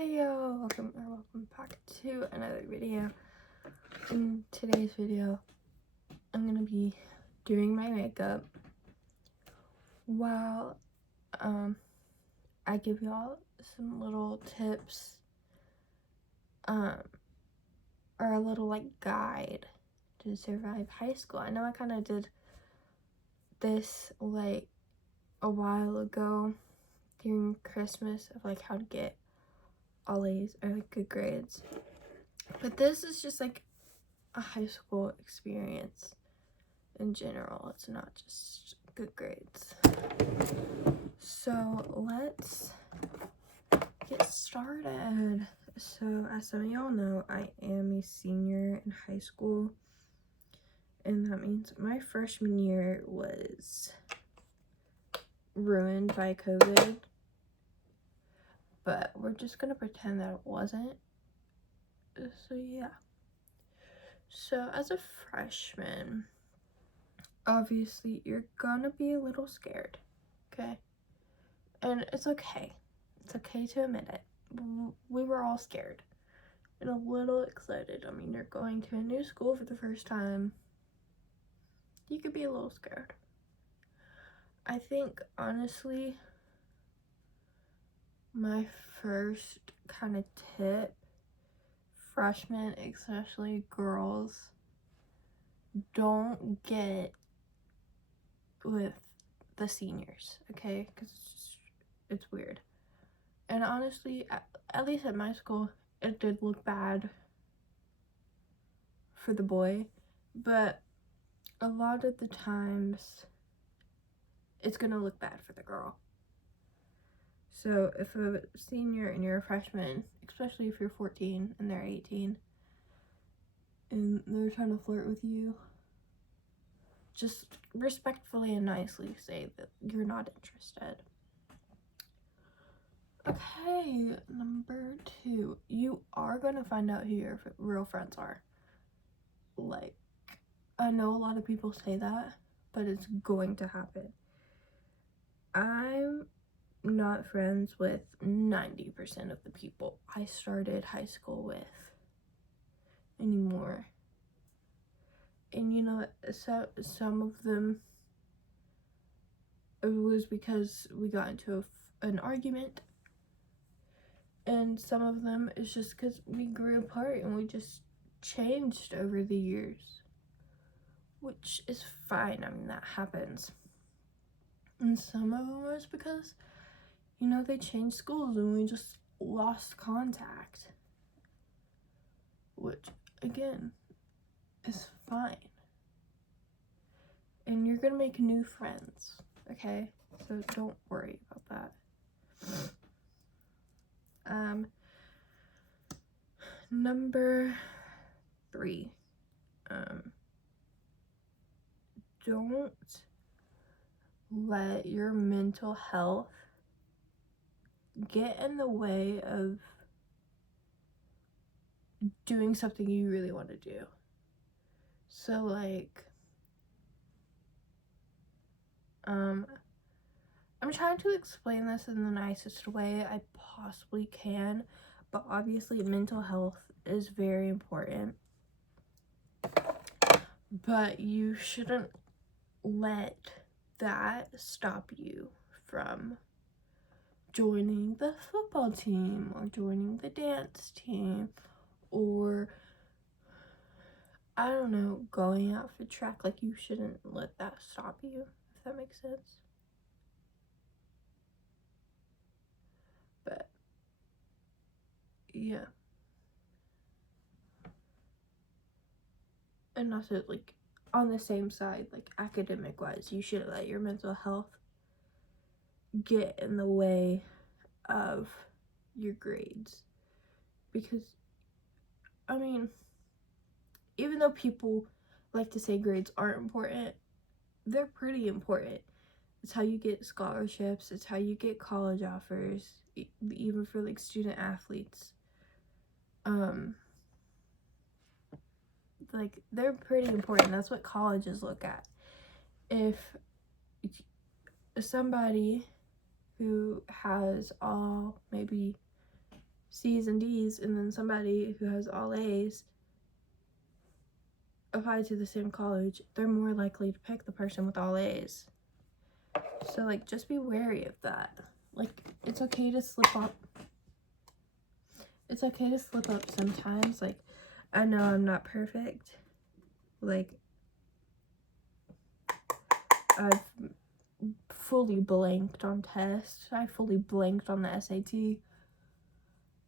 Hey yo, welcome back to another video. In today's video, I'm gonna be doing my makeup while I give y'all some little tips or a little like guide to survive high school. I know I kind of did this like a while ago during Christmas of like how to get all A's or like good grades, but this is just like a high school experience in general. It's not just good grades. So let's get started. So as some of y'all know, I am a senior in high school, and that means my freshman year was ruined by COVID, but we're just gonna pretend that it wasn't. So yeah. So as a freshman, obviously you're gonna be a little scared, okay? And it's okay. It's okay to admit it. We were all scared and a little excited. I mean, you're going to a new school for the first time. You could be a little scared. I think, honestly, my first kind of tip, freshmen, especially girls, don't get with the seniors, okay? Because it's weird. And honestly, at least at my school, it did look bad for the boy, but a lot of the times it's gonna look bad for the girl. So if a senior and you're a freshman, especially if you're 14 and they're 18 and they're trying to flirt with you, just respectfully and nicely say that you're not interested. Okay, number 2, you are gonna find out who your real friends are. Like, I know a lot of people say that, but it's going to happen. I'm not friends with 90% of the people I started high school with anymore. And you know, so some of them, it was because we got into an argument, and some of them is just because we grew apart and we just changed over the years, which is fine. I mean, that happens. And some of them was because, you know, they changed schools and we just lost contact, which again is fine. And you're gonna make new friends, okay? So don't worry about that. Number 3, don't let your mental health get in the way of doing something you really want to do. So like, I'm trying to explain this in the nicest way I possibly can, but obviously mental health is very important. But you shouldn't let that stop you from joining the football team or joining the dance team, or I don't know, going out for track. Like, you shouldn't let that stop you, if that makes sense. But yeah, and also like on the same side, like academic wise, you shouldn't let your mental health get in the way of your grades, because I mean, even though people like to say grades aren't important, they're pretty important. It's how you get scholarships, it's how you get college offers, even for like student athletes. Like, they're pretty important. That's what colleges look at. If somebody who has all maybe C's and D's, and then somebody who has all A's apply to the same college, they're more likely to pick the person with all A's. So, like, just be wary of that. Like, it's okay to slip up. It's okay to slip up sometimes. Like, I know I'm not perfect. Like, I've fully blanked on tests. I fully blanked on the SAT.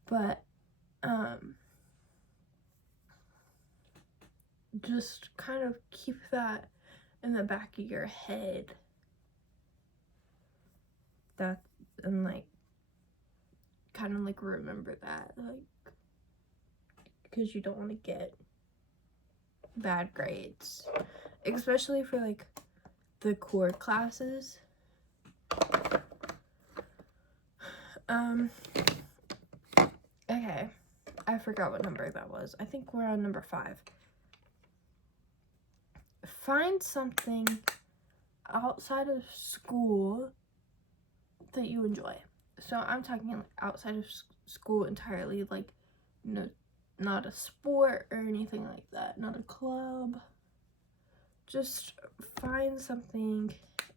But, just kind of keep that in the back of your head. And like, kind of like remember that, like, because you don't want to get bad grades, especially for like the core classes. Okay, I forgot what number that was. I think we're on number 5. Find something outside of school that you enjoy. So I'm talking like outside of school entirely, like, no, not a sport or anything like that, not a club. Just find something,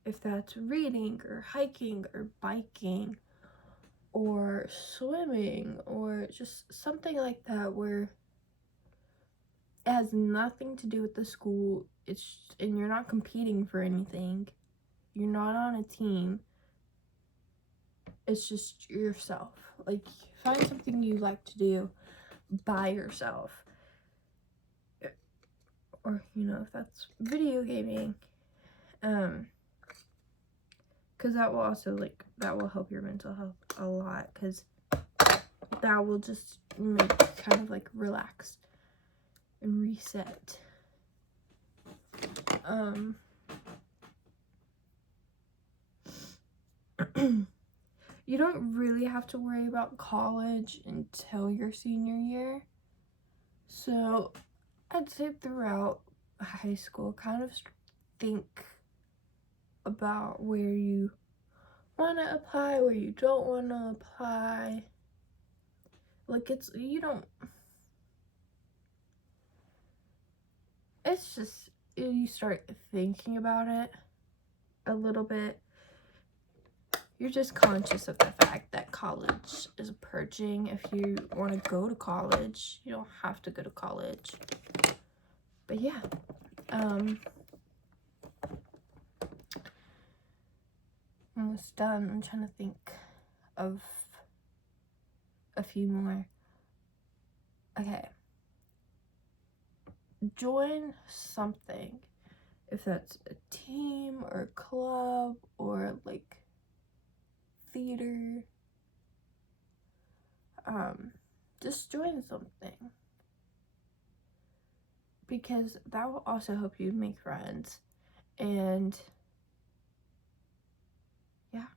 if that's reading or hiking or biking or swimming or just something like that, where it has nothing to do with the school. And you're not competing for anything. You're not on a team. It's just yourself. Like, find something you like to do by yourself. Or, if that's video gaming. Because that will also, like, that will help your mental health a lot. Because that will just make you kind of, like, relax and reset. You don't really have to worry about college until your senior year. So I'd say throughout high school, kind of think about where you want to apply, where you don't want to apply. Like, it's just, you start thinking about it a little bit. You're just conscious of the fact that college is approaching. If you want to go to college, you don't have to go to college. But yeah, almost done. I'm trying to think of a few more. Okay. Join something. If that's a team or a club or like theater. Just join something. Because that will also help you make friends. And yeah.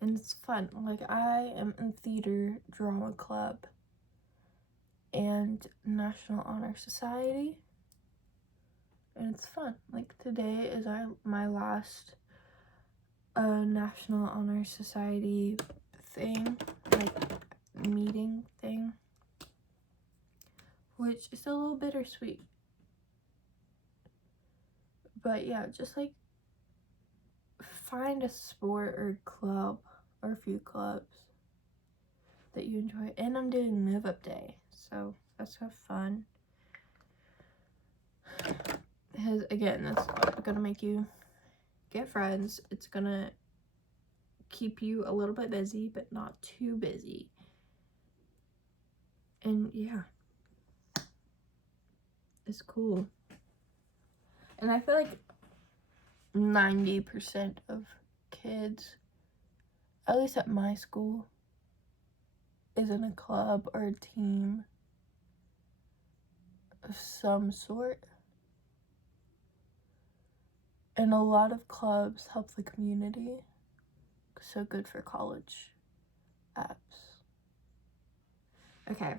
And it's fun. Like, I am in theater drama club and National Honor Society. And it's fun. Like, today is my last National Honor Society thing, like, meeting thing, which is a little bittersweet. But yeah, just like find a sport or club or a few clubs that you enjoy. And I'm doing Move Up Day, so that's so fun. Because again, that's gonna make you get friends. It's gonna keep you a little bit busy, but not too busy. And yeah, it's cool. And I feel like 90% of kids, at least at my school, is in a club or a team of some sort. And a lot of clubs help the community. So good for college apps. Okay.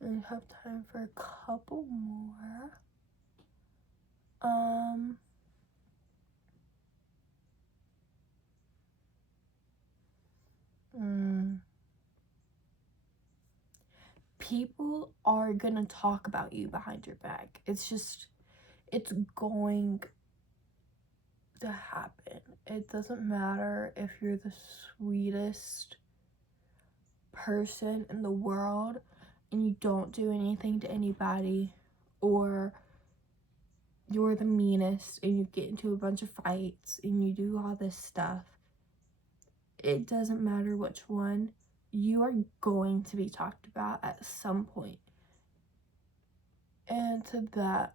We have time for a couple more. people are gonna talk about you behind your back. It's going to happen. It doesn't matter if you're the sweetest person in the world and you don't do anything to anybody, or you're the meanest and you get into a bunch of fights and you do all this stuff. It doesn't matter which one, you are going to be talked about at some point. And to that,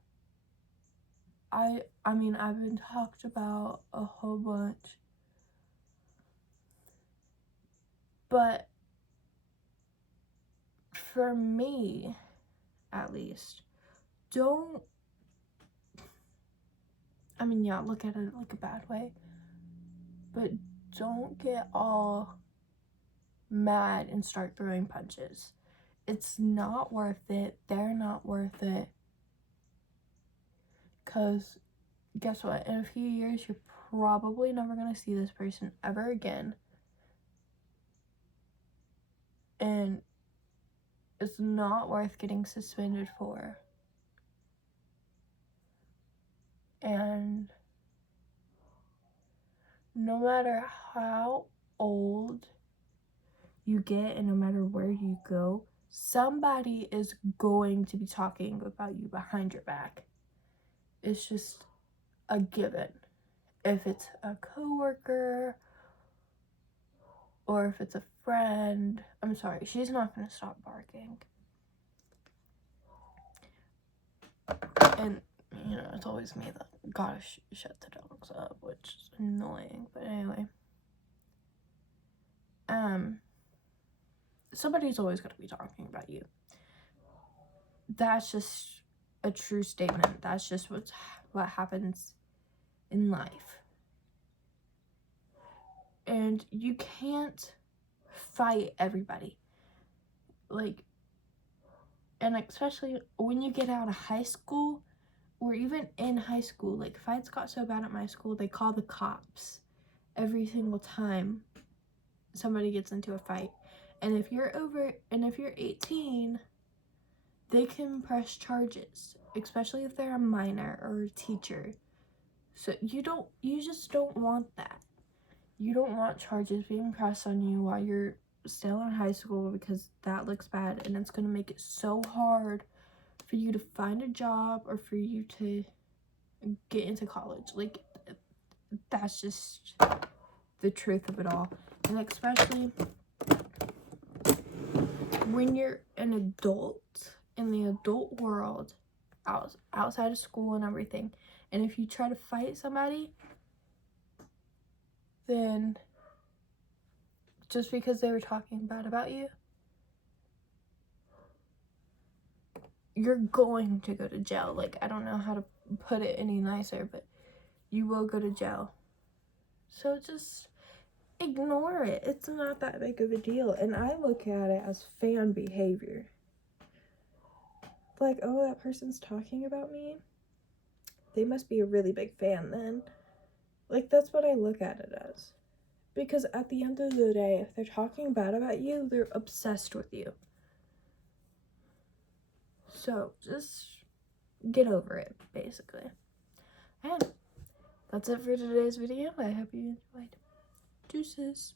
I mean, I've been talked about a whole bunch, but for me, at least, don't, I mean, yeah, look at it like a bad way, but don't get all mad and start throwing punches. It's not worth it. They're not worth it. Because guess what? In a few years, you're probably never going to see this person ever again. And it's not worth getting suspended for. And no matter how old you get and no matter where you go, somebody is going to be talking about you behind your back. It's just a given. If it's a coworker or if it's a friend. I'm sorry, she's not gonna stop barking. And you know, it's always me that gotta shut the dogs up, which is annoying. But anyway, somebody's always gonna be talking about you. That's just a true statement. That's just what happens in life. And you can't fight everybody. Like, and especially when you get out of high school, or even in high school, like, fights got so bad at my school, they call the cops every single time somebody gets into a fight. And if you're 18, they can press charges, especially if they're a minor or a teacher. So you just don't want that. You don't want charges being pressed on you while you're still in high school, because that looks bad and it's going to make it so hard for you to find a job or for you to get into college. Like, that's just the truth of it all. And especially when you're an adult in the adult world, outside of school and everything, and if you try to fight somebody, then just because they were talking bad about you, you're going to go to jail. Like, I don't know how to put it any nicer, but you will go to jail. So just ignore it. It's not that big of a deal. And I look at it as fan behavior. Like, oh, that person's talking about me? They must be a really big fan then. Like, that's what I look at it as. Because at the end of the day, if they're talking bad about you, they're obsessed with you. So just get over it, basically. And that's it for today's video. I hope you enjoyed. Deuces.